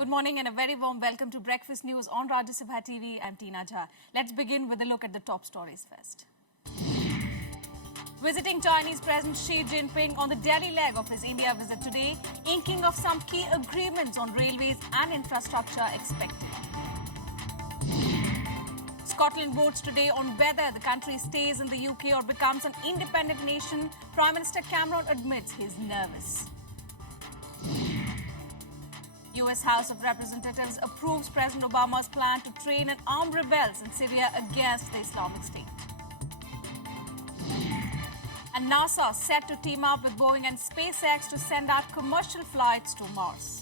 Good morning and a very warm welcome to Breakfast News on Rajya TV. I'm Tina Jha. Let's begin with a look at the top stories first. Visiting Chinese President Xi Jinping on the Delhi leg of his India visit today, inking of some key agreements on railways and infrastructure expected. Scotland votes today on whether the country stays in the UK or becomes an independent nation. Prime Minister Cameron admits he's nervous. US House of Representatives approves President Obama's plan to train and arm rebels in Syria against the Islamic State. And NASA set to team up with Boeing and SpaceX to send out commercial flights to Mars.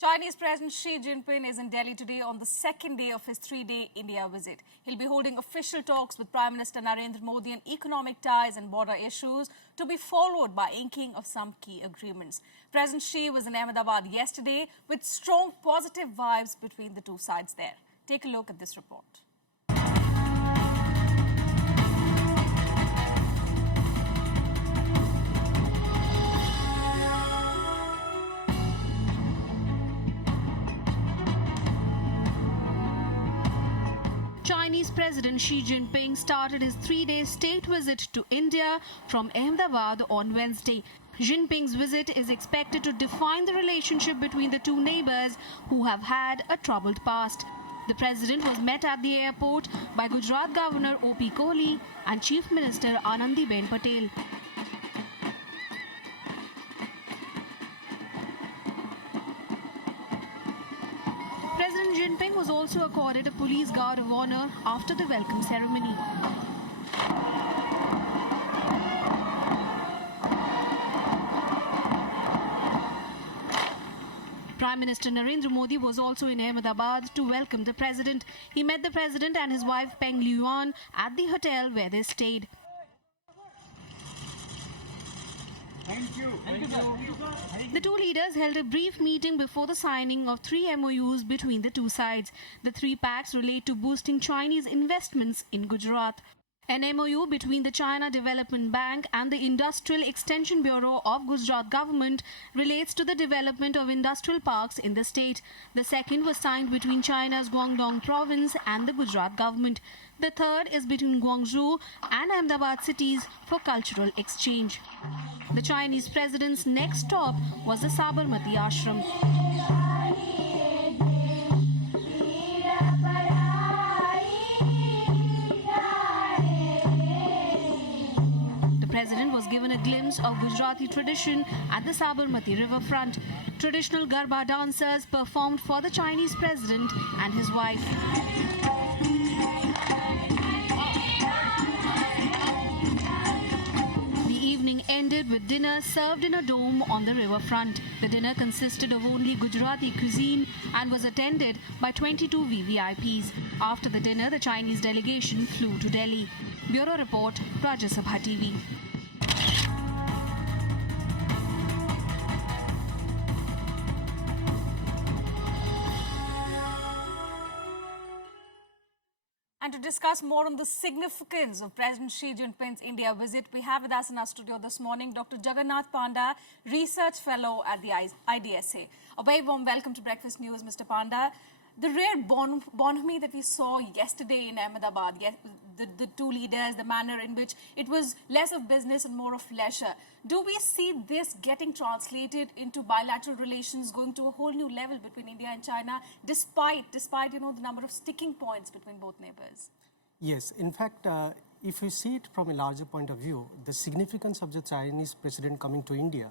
Chinese President Xi Jinping is in Delhi today on the second day of his three-day India visit. He'll be holding official talks with Prime Minister Narendra Modi on economic ties and border issues, to be followed by inking of some key agreements. President Xi was in Ahmedabad yesterday with strong positive vibes between the two sides there. Take a look at this report. Chinese President Xi Jinping started his three-day state visit to India from Ahmedabad on Wednesday. Jinping's visit is expected to define the relationship between the two neighbors who have had a troubled past. The president was met at the airport by Gujarat Governor O.P. Kohli and Chief Minister Anandiben Patel. President Jinping was also accorded a Police Guard of Honor after the welcome ceremony. Prime Minister Narendra Modi was also in Ahmedabad to welcome the president. He met the president and his wife Peng Liyuan at the hotel where they stayed. Thank you. The two leaders held a brief meeting before the signing of 3 MOUs between the two sides. The 3 pacts relate to boosting Chinese investments in Gujarat. An MOU between the China Development Bank and the Industrial Extension Bureau of Gujarat government relates to the development of industrial parks in the state. The second was signed between China's Guangdong province and the Gujarat government. The third is between Guangzhou and Ahmedabad cities for cultural exchange. The Chinese president's next stop was the Sabarmati Ashram. The president was given a glimpse of Gujarati tradition at the Sabarmati riverfront. Traditional Garba dancers performed for the Chinese president and his wife. Ended with dinner served in a dome on the riverfront. The dinner consisted of only Gujarati cuisine and was attended by 22 VVIPs. After the dinner, the Chinese delegation flew to Delhi. Bureau Report, Rajya TV. And to discuss more on the significance of President Xi Jinping's India visit, we have with us in our studio this morning Dr. Jagannath Panda, Research Fellow at the IDSA. A very warm welcome to Breakfast News, Mr. Panda. The rare bonhomie that we saw yesterday in Ahmedabad, the two leaders, the manner in which it was less of business and more of leisure. Do we see this getting translated into bilateral relations, going to a whole new level between India and China, despite the number of sticking points between both neighbors? Yes, in fact, if you see it from a larger point of view, the significance of the Chinese president coming to India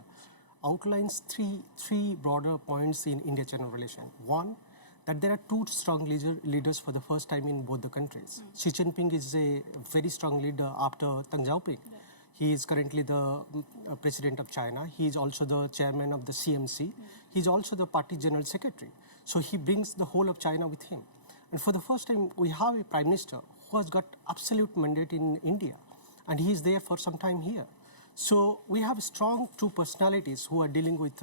outlines three broader points in India-China relation. One, that there are two strong leaders for the first time in both the countries. Xi Jinping is a very strong leader after Deng Xiaoping. Yeah. He is currently the president of China. He is also the chairman of the CMC. He is also the party general secretary. So he brings the whole of China with him. And for the first time, we have a prime minister who has got absolute mandate in India. And he is there for some time here. So we have strong two personalities who are dealing with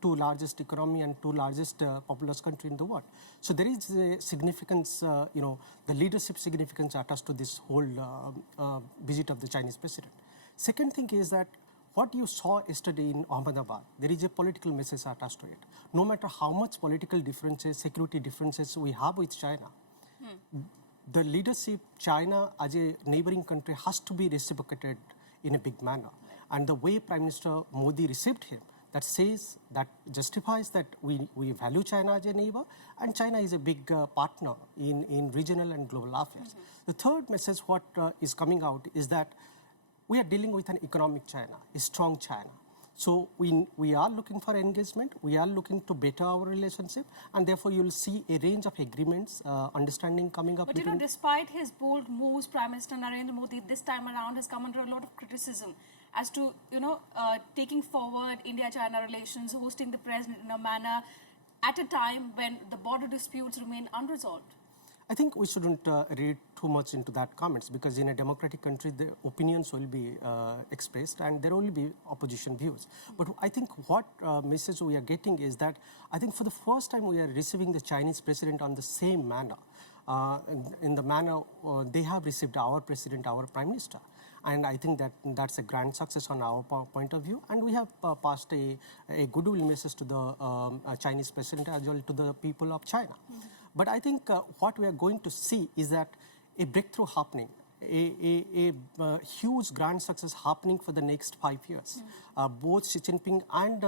two largest economy and two largest populous country in the world. So there is a significance, the leadership significance attached to this whole visit of the Chinese president. Second thing is that what you saw yesterday in Ahmedabad, there is a political message attached to it. No matter how much political differences, security differences we have with China, the leadership, China as a neighboring country has to be reciprocated in a big manner. And the way Prime Minister Modi received him, that says, that justifies that we value China as a neighbor, and China is a big partner in regional and global affairs. The third message what is coming out is that we are dealing with an economic China, a strong China. So we are looking for engagement, we are looking to better our relationship, and therefore you will see a range of agreements, understanding coming up. But you know, despite his bold moves, Prime Minister Narendra Modi this time around has come under a lot of criticism as to, you know, taking forward India-China relations, hosting the president in a manner at a time when the border disputes remain unresolved. I think we shouldn't read too much into that comments, because in a democratic country, the opinions will be expressed and there will be opposition views. But I think what message we are getting is that I think for the first time we are receiving the Chinese president on the same manner, in the manner they have received our president, our prime minister. And I think that that's a grand success on our point of view. And we have passed a goodwill message to the Chinese president as well to the people of China. But I think what we are going to see is that a breakthrough happening, a huge grand success happening for the next 5 years. Both Xi Jinping and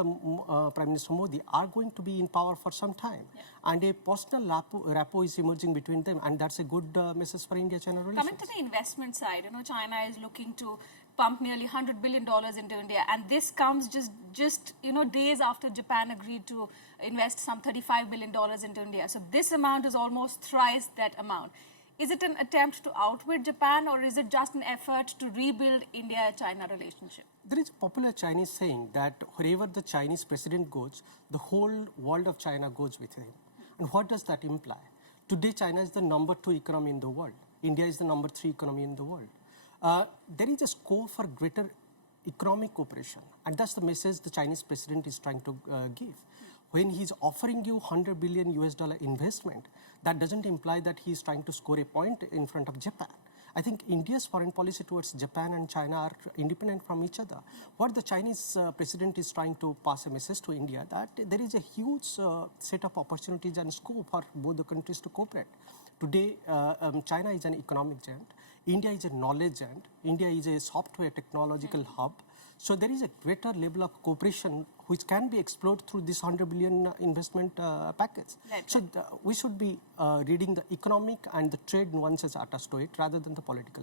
Prime Minister Modi are going to be in power for some time. And a personal rapport is emerging between them, and that's a good message for India-China relations. Coming to the investment side, you know, China is looking to pump nearly $100 billion into India, and this comes just you know, days after Japan agreed to invest some $35 billion into India. So this amount is almost thrice that amount. Is it an attempt to outwit Japan, or is it just an effort to rebuild India-China relationship? There is a popular Chinese saying that wherever the Chinese president goes, the whole world of China goes with him. And what does that imply? Today, China is the number 2 economy in the world. India is the number 3 economy in the world. There is a scope for greater economic cooperation, and that's the message the Chinese president is trying to give. When he's offering you $100 billion investment, that doesn't imply that he's trying to score a point in front of Japan. I think India's foreign policy towards Japan and China are independent from each other. What the Chinese president is trying to pass a message to India, that there is a huge set of opportunities and scope for both the countries to cooperate. Today, China is an economic giant. India is a knowledge giant. India is a software technological hub. So there is a greater level of cooperation which can be explored through this $100 billion investment package. Right. So we should be reading the economic and the trade nuances attached to it rather than the political.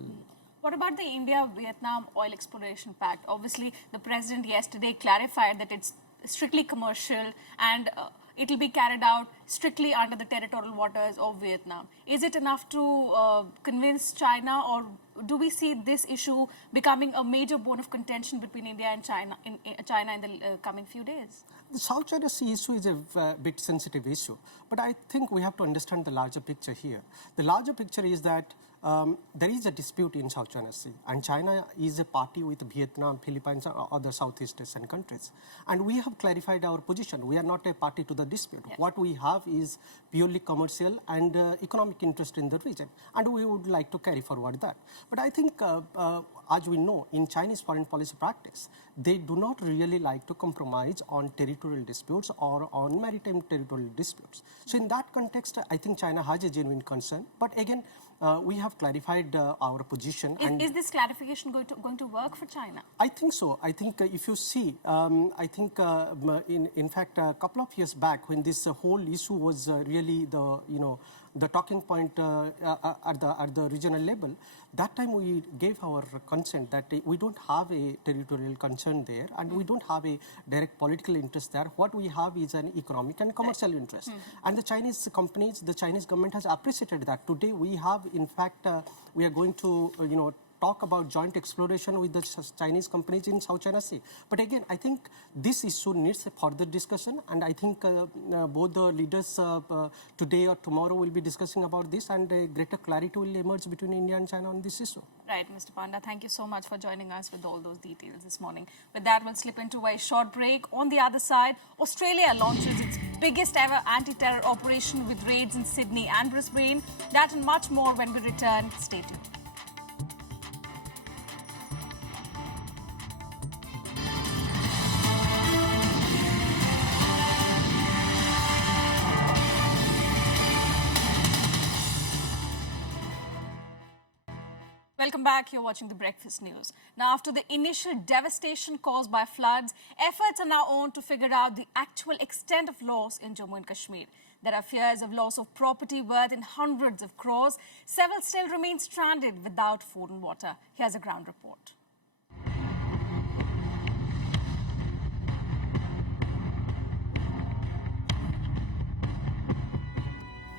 What about the India-Vietnam Oil Exploration Pact? Obviously, the president yesterday clarified that it's strictly commercial and it will be carried out strictly under the territorial waters of Vietnam. Is it enough to convince China, or do we see this issue becoming a major bone of contention between India and China in the coming few days? The South China Sea issue is a bit sensitive issue, but I think we have to understand the larger picture here. The larger picture is that there is a dispute in South China Sea, and China is a party with Vietnam, Philippines, and other Southeast Asian countries. And we have clarified our position. We are not a party to the dispute. Yeah. What we have is purely commercial and economic interest in the region, and we would like to carry forward that. But I think, as we know, in Chinese foreign policy practice, they do not really like to compromise on territorial disputes or on maritime territorial disputes. So in that context, I think China has a genuine concern. But again, we have clarified our position. Is this clarification going to work for China? I think so. I think if you see, I think in fact a couple of years back, when this whole issue was really the talking point at the regional level, that time we gave our consent that we don't have a territorial concern there, and we don't have a direct political interest there. What we have is an economic and commercial interest. And the Chinese companies, the Chinese government has appreciated that. Today we have, in fact, we are going to, talk about joint exploration with the Chinese companies in South China Sea. But again, I think this issue needs a further discussion, and I think both the leaders today or tomorrow will be discussing about this, and a greater clarity will emerge between India and China on this issue. Right, Mr. Panda, thank you so much for joining us with all those details this morning. With that, we'll slip into a short break. On the other side, Australia launches its biggest ever anti-terror operation with raids in Sydney and Brisbane. That and much more when we return. Stay tuned. Welcome back. You're watching the Breakfast News. Now, after the initial devastation caused by floods, efforts are now on to figure out the actual extent of loss in Jammu and Kashmir. There are fears of loss of property worth in hundreds of crores. Several still remain stranded without food and water. Here's a ground report.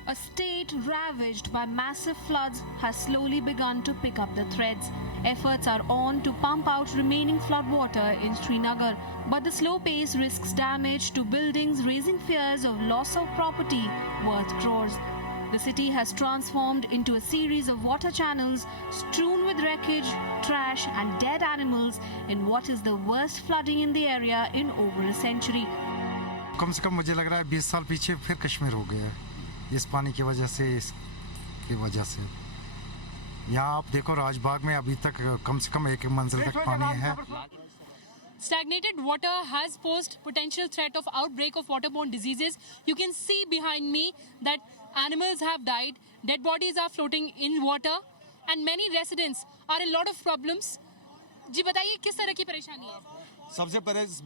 A state ravaged by massive floods has slowly begun to pick up the threads. Efforts are on to pump out remaining floodwater in Srinagar, but the slow pace risks damage to buildings, raising fears of loss of property worth crores. The city has transformed into a series of water channels strewn with wreckage, trash and dead animals in what is the worst flooding in the area in over a century. कम से कम मुझे लग रहा है 20 साल पीछे फिर कश्मीर हो गया है इस पानी की वजह से यहाँ आप देखो राजबाग में अभी तक कम से कम एक मंजिल तक पानी है. Stagnated water has posed potential threat of outbreak of waterborne diseases. You can see behind me that animals have died, dead bodies are floating in water and many residents are in a lot of problems. जी बताइए किस तरह की परेशानी है? सबसे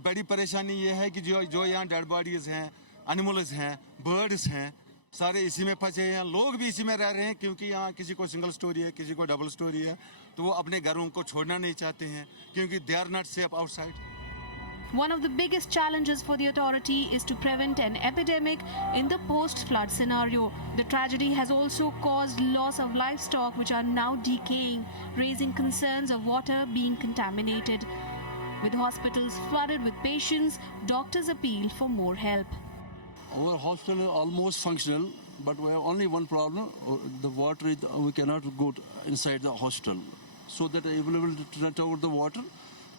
बड़ी परेशानी ये है कि जो यहाँ डेड बॉडीज हैं, एनिमल्स हैं, बर्ड्स हैं, सारे इसी में फंसे हैं. लोग भी इसी में रह रहे हैं क्योंकि यहाँ किसी को सिंगल स्टोरी है, किसी को डबल स्टोरी है, तो वो अपने घरों को छोड़ना नहीं चाहते हैं क्योंकि they are not safe outside. One of the biggest challenges for the authority is to prevent an epidemic in the post-flood scenario. The tragedy has also caused loss of livestock which are now decaying, raising concerns of water being contaminated. With hospitals flooded with patients, doctors appeal for more help. Our hospital is almost functional, but we have only one problem. The water, we cannot go inside the hospital. So that available to net out the water,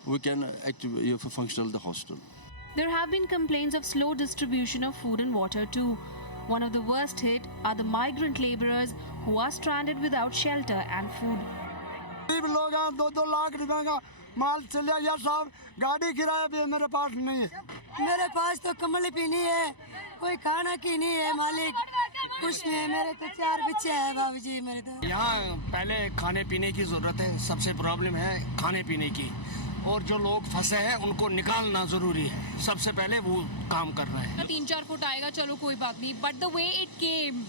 we can actually functional the hospital. There have been complaints of slow distribution of food and water too. One of the worst hit are the migrant laborers who are stranded without shelter and food. लोग हैं 2-2 लाख रुपए का माल चले गया साहब गाड़ी किराया भी मेरे पास नहीं है मेरे पास तो कमल भी नहीं है कोई खाना की नहीं है मालिक कुछ नहीं है मेरे तो 4 बच्चे हैं बाबूजी मेरे तो यहाँ पहले खाने पीने की जरूरत है सबसे प्रॉब्लम है खाने पीने की और जो लोग फंसे हैं उनको निकालना जरूरी है सबसे पहले वो काम करना है 3-4 फुट आएगा चलो कोई बात नहीं but the way it came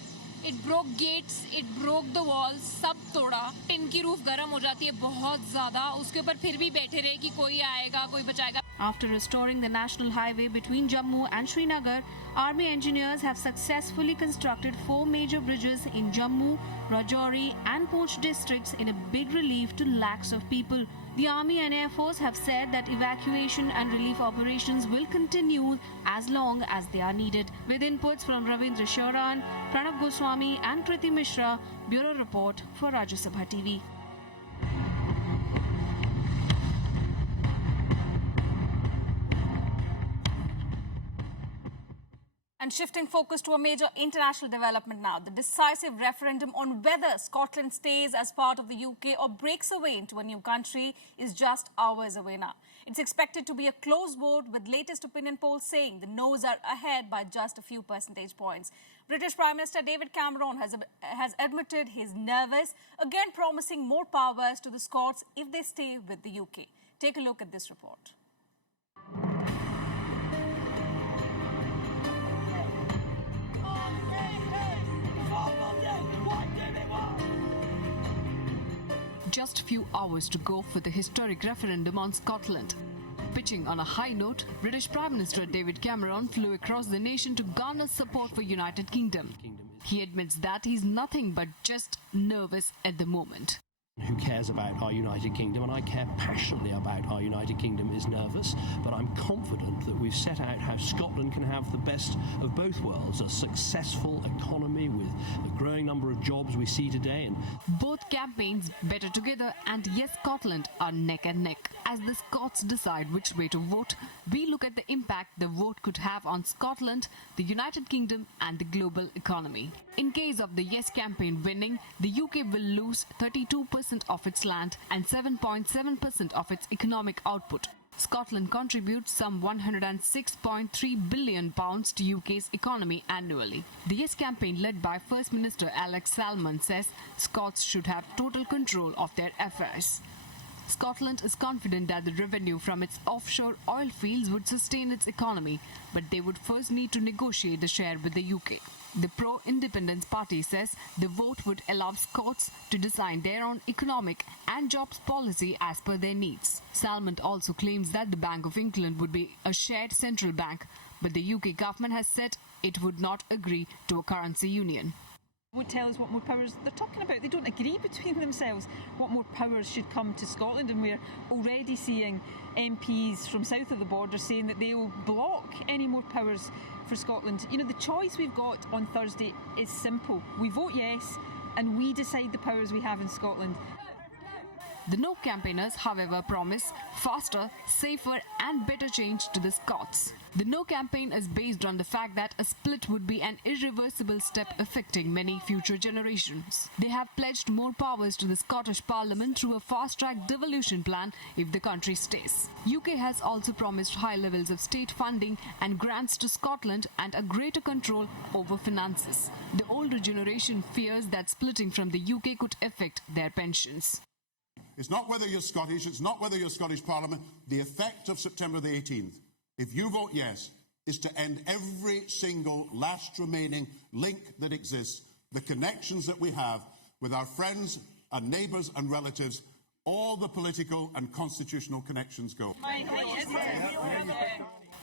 It broke gates, it broke the walls, सब तोड़ा. टिन की रूफ गर्म हो जाती है बहुत ज़्यादा. उसके ऊपर फिर भी बैठे रहे कि कोई आएगा, कोई बचाएगा. After restoring the national highway between Jammu and Srinagar, Army engineers have successfully constructed 4 major bridges in Jammu, Rajouri and Poonch districts in a big relief to lakhs of people. The Army and Air Force have said that evacuation and relief operations will continue as long as they are needed. With inputs from Ravindra Shoran, Pranav Goswami and Kriti Mishra, Bureau Report for Rajya Sabha TV. And shifting focus to a major international development now, the decisive referendum on whether Scotland stays as part of the UK or breaks away into a new country is just hours away now. It's expected to be a close vote, with latest opinion polls saying the no's are ahead by just a few percentage points. British Prime Minister David Cameron has admitted he's nervous, again promising more powers to the Scots if they stay with the UK. Take a look at this report. Just a few hours to go for the historic referendum on Scotland. Pitching on a high note, British Prime Minister David Cameron flew across the nation to garner support for United Kingdom. He admits that he's nothing but just nervous at the moment. Who cares about our United Kingdom, and I care passionately about our United Kingdom, is nervous, but I'm confident that we've set out how Scotland can have the best of both worlds, a successful economy with a growing number of jobs we see today. And both campaigns, Better Together and Yes Scotland, are neck and neck. As the Scots decide which way to vote, we look at the impact the vote could have on Scotland, the United Kingdom and the global economy. In case of the Yes campaign winning, the UK will lose 32% 30% of its land and 7.7% of its economic output. Scotland contributes some £106.3 billion to UK's economy annually. The Yes campaign, led by First Minister Alex Salmond, says Scots should have total control of their affairs. Scotland is confident that the revenue from its offshore oil fields would sustain its economy, but they would first need to negotiate the share with the UK. The pro-independence party says the vote would allow Scots to design their own economic and jobs policy as per their needs. Salmond also claims that the Bank of England would be a shared central bank, but the UK government has said it would not agree to a currency union. Would tell us what more powers they're talking about. They don't agree between themselves what more powers should come to Scotland, and we're already seeing MPs from south of the border saying that they will block any more powers for Scotland. You know, the choice we've got on Thursday is simple. We vote yes and we decide the powers we have in Scotland. The No campaigners, however, promise faster, safer and better change to the Scots. The No campaign is based on the fact that a split would be an irreversible step affecting many future generations. They have pledged more powers to the Scottish Parliament through a fast-track devolution plan if the country stays. UK has also promised high levels of state funding and grants to Scotland and a greater control over finances. The older generation fears that splitting from the UK could affect their pensions. It's not whether you're Scottish, it's not whether you're Scottish Parliament. The effect of September the 18th, if you vote yes, is to end every single last remaining link that exists, the connections that we have with our friends and neighbours and relatives. All the political and constitutional connections go.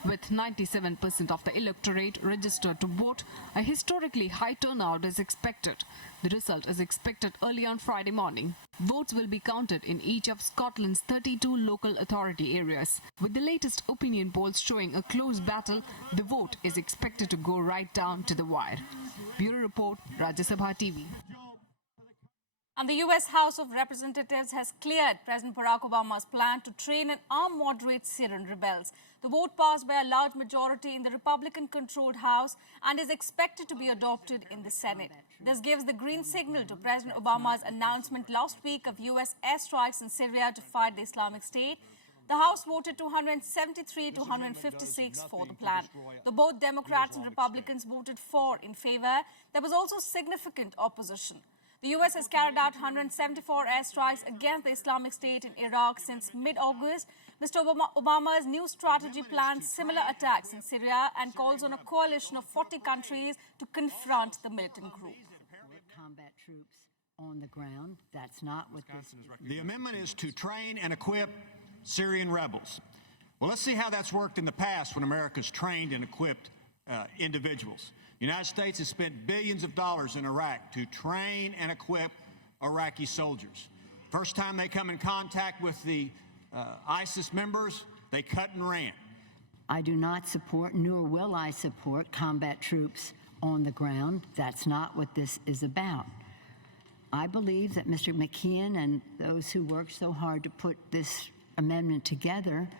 With 97% of the electorate registered to vote, a historically high turnout is expected. The result is expected early on Friday morning. Votes will be counted in each of Scotland's 32 local authority areas. With the latest opinion polls showing a close battle, the vote is expected to go right down to the wire. Bureau Report, Rajya Sabha TV. And the US House of Representatives has cleared President Barack Obama's plan to train and arm moderate Syrian rebels. The vote passed by a large majority in the Republican-controlled House and is expected to be adopted in the Senate. This gives the green signal to President Obama's announcement last week of US airstrikes in Syria to fight the Islamic State. The House voted 273 to 156 for the plan. Though both Democrats and Republicans voted for in favor, there was also significant opposition. The US has carried out 174 airstrikes against the Islamic State in Iraq since mid-August. Mr. Obama's new strategy plans similar attacks in Syria and calls on a coalition of 40 countries to confront the militant group. Combat troops on the ground. That's not what this is. The amendment is to train and equip Syrian rebels. Well, let's see how that's worked in the past when America's trained and equipped individuals. The United States has spent billions of dollars in Iraq to train and equip Iraqi soldiers. First time they come in contact with the ISIS members, they cut and ran. I do not support, nor will I support, combat troops on the ground. That's not what this is about. I believe that Mr. McKeon and those who worked so hard to put this amendment together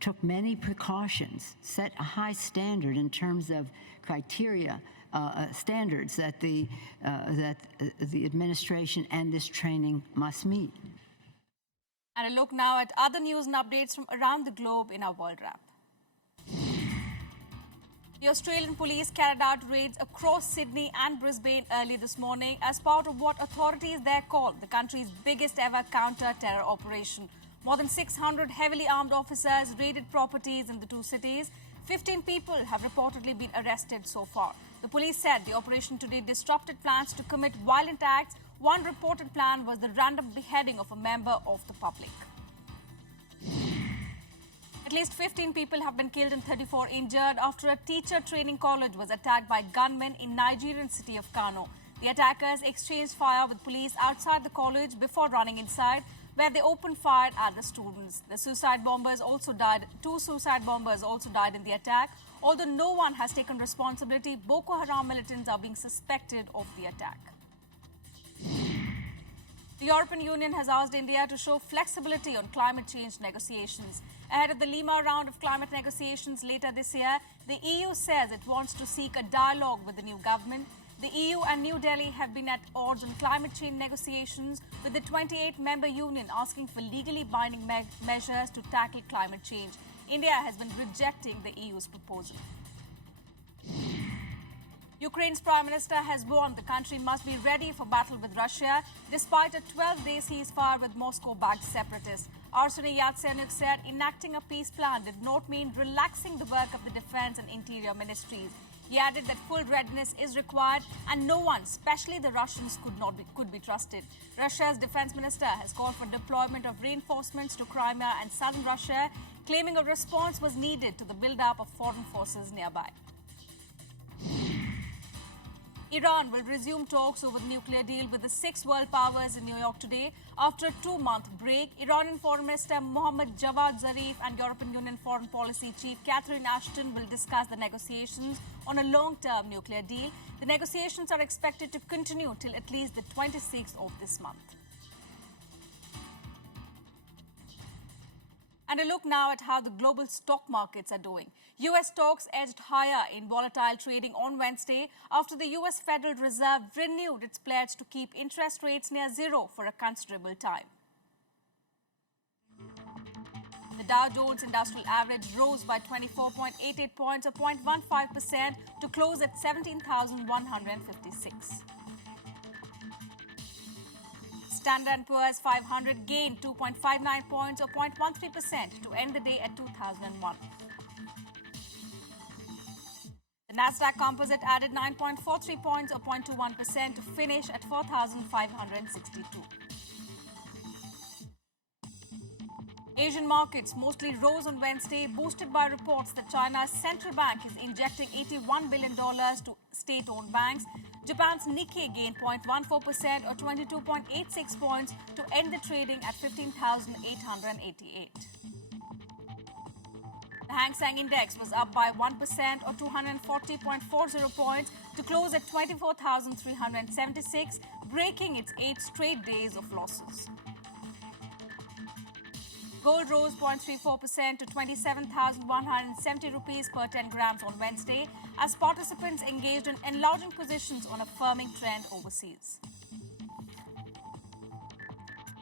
took many precautions, set a high standard in terms of criteria, standards that the administration and this training must meet. And a look now at other news and updates from around the globe in our World Wrap. The Australian police carried out raids across Sydney and Brisbane early this morning as part of what authorities there call the country's biggest ever counter-terror operation. More than 600 heavily armed officers raided properties in the two cities. 15 people have reportedly been arrested so far. The police said the operation today disrupted plans to commit violent acts. One reported plan was the random beheading of a member of the public. At least 15 people have been killed and 34 injured after a teacher training college was attacked by gunmen in Nigerian city of Kano. The attackers exchanged fire with police outside the college before running inside, where they opened fire at the students. The suicide bombers also died. 2 suicide bombers also died in the attack. Although no one has taken responsibility, Boko Haram militants are being suspected of the attack. The European Union has asked India to show flexibility on climate change negotiations. Ahead of the Lima round of climate negotiations later this year, the EU says it wants to seek a dialogue with the new government. The EU and New Delhi have been at odds on climate change negotiations. with the 28-member union asking for legally binding measures to tackle climate change. India has been rejecting the EU's proposal. Ukraine's Prime Minister has warned the country must be ready for battle with Russia despite a 12-day ceasefire with Moscow-backed separatists. Arseniy Yatsenyuk said enacting a peace plan did not mean relaxing the work of the defense and interior ministries. He added that full readiness is required and no one, especially the Russians, could be trusted. Russia's defense minister has called for deployment of reinforcements to Crimea and southern Russia, claiming a response was needed to the build-up of foreign forces nearby. Iran will resume talks over the nuclear deal with the 6 world powers in New York today. After a 2-month break, Iranian Foreign Minister Mohammad Javad Zarif and European Union Foreign Policy Chief Catherine Ashton will discuss the negotiations on a long-term nuclear deal. The negotiations are expected to continue till at least the 26th of this month. And a look now at how the global stock markets are doing. US stocks edged higher in volatile trading on Wednesday after the US Federal Reserve renewed its pledge to keep interest rates near zero for a considerable time. The Dow Jones Industrial Average rose by 24.88 points or 0.15% to close at 17,156. Standard & Poor's 500 gained 2.59 points or 0.13% to end the day at 2001. The Nasdaq Composite added 9.43 points or 0.21% to finish at 4,562. Asian markets mostly rose on Wednesday, boosted by reports that China's central bank is injecting $81 billion to state-owned banks. Japan's Nikkei gained 0.14% or 22.86 points to end the trading at 15,888. The Hang Seng Index was up by 1% or 240.40 points to close at 24,376, breaking its 8 straight days of losses. Gold rose 0.34% to 27,170 rupees per 10 grams on Wednesday as participants engaged in enlarging positions on a firming trend overseas.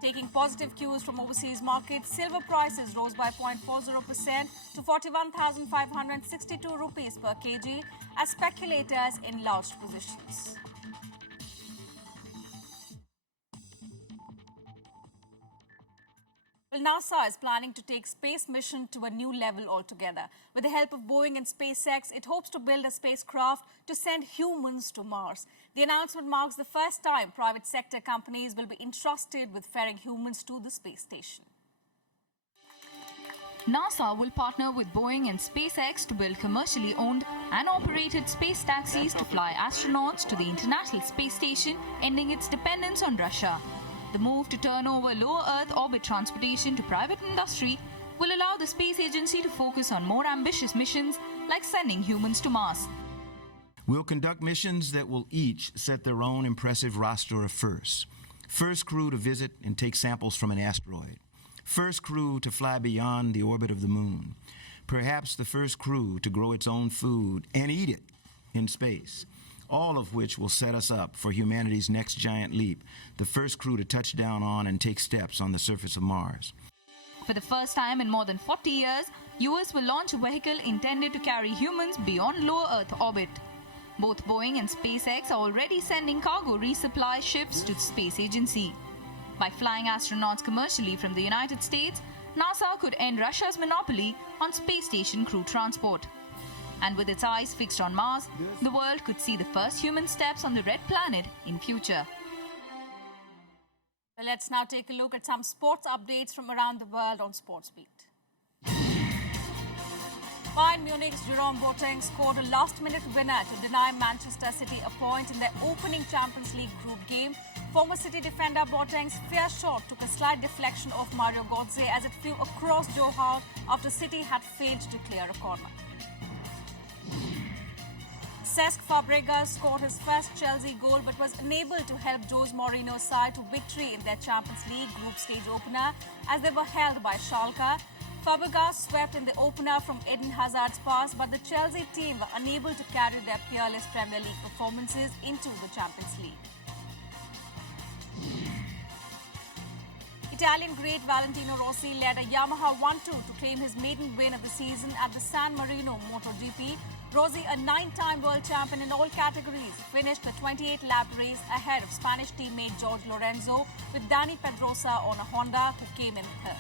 Taking positive cues from overseas markets, silver prices rose by 0.40% to 41,562 rupees per kg as speculators enlarged positions. Well, NASA is planning to take space mission to a new level altogether. With the help of Boeing and SpaceX, it hopes to build a spacecraft to send humans to Mars. The announcement marks the first time private sector companies will be entrusted with ferrying humans to the space station. NASA will partner with Boeing and SpaceX to build commercially owned and operated space taxis to fly astronauts to the International Space Station, ending its dependence on Russia. The move to turn over low Earth orbit transportation to private industry will allow the space agency to focus on more ambitious missions like sending humans to Mars. We'll conduct missions that will each set their own impressive roster of firsts. First crew to visit and take samples from an asteroid. First crew to fly beyond the orbit of the moon. Perhaps the first crew to grow its own food and eat it in space. All of which will set us up for humanity's next giant leap, the first crew to touch down on and take steps on the surface of Mars. For the first time in more than 40 years, US will launch a vehicle intended to carry humans beyond low Earth orbit. Both Boeing and SpaceX are already sending cargo resupply ships to the space agency. By flying astronauts commercially from the United States, NASA could end Russia's monopoly on space station crew transport. And with its eyes fixed on Mars, the world could see the first human steps on the red planet in future. Well, let's now take a look at some sports updates from around the world on SportsBeat. Bayern Munich's Jerome Boateng scored a last-minute winner to deny Manchester City a point in their opening Champions League group game. Former City defender Boateng's fierce shot took a slight deflection off Mario Götze as it flew across Joe Hart after City had failed to clear a corner. Cesc Fabregas scored his first Chelsea goal but was unable to help Jose Mourinho's side to victory in their Champions League group stage opener as they were held by Schalke. Fabregas swept in the opener from Eden Hazard's pass, but the Chelsea team were unable to carry their peerless Premier League performances into the Champions League. Italian great Valentino Rossi led a Yamaha 1-2 to claim his maiden win of the season at the San Marino MotoGP. Rossi, a 9-time world champion in all categories, finished the 28-lap race ahead of Spanish teammate George Lorenzo with Dani Pedrosa on a Honda, who came in third.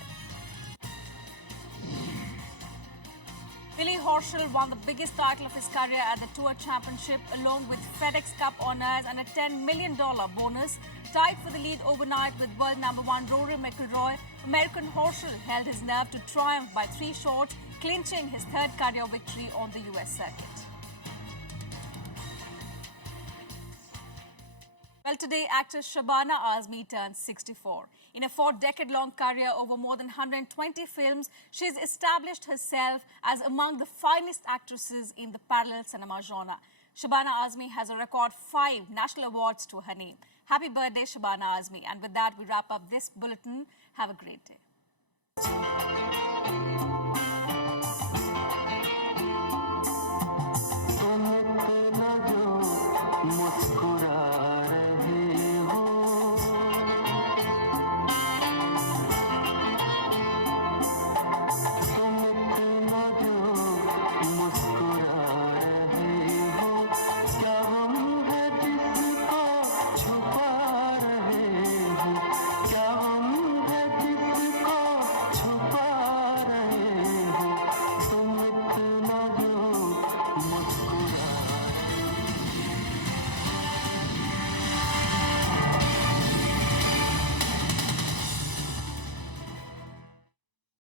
Billy Horschel won the biggest title of his career at the Tour Championship, along with FedEx Cup honours and a $10 million bonus. Tied for the lead overnight with world number 1 Rory McIlroy, American Horschel held his nerve to triumph by 3 shots, clinching his third career victory on the US circuit. Well, today, actress Shabana Azmi turned 64. In a 4-decade-long career over more than 120 films, she's established herself as among the finest actresses in the parallel cinema genre. Shabana Azmi has a record 5 national awards to her name. Happy birthday, Shabana Azmi. And with that, we wrap up this bulletin. Have a great day.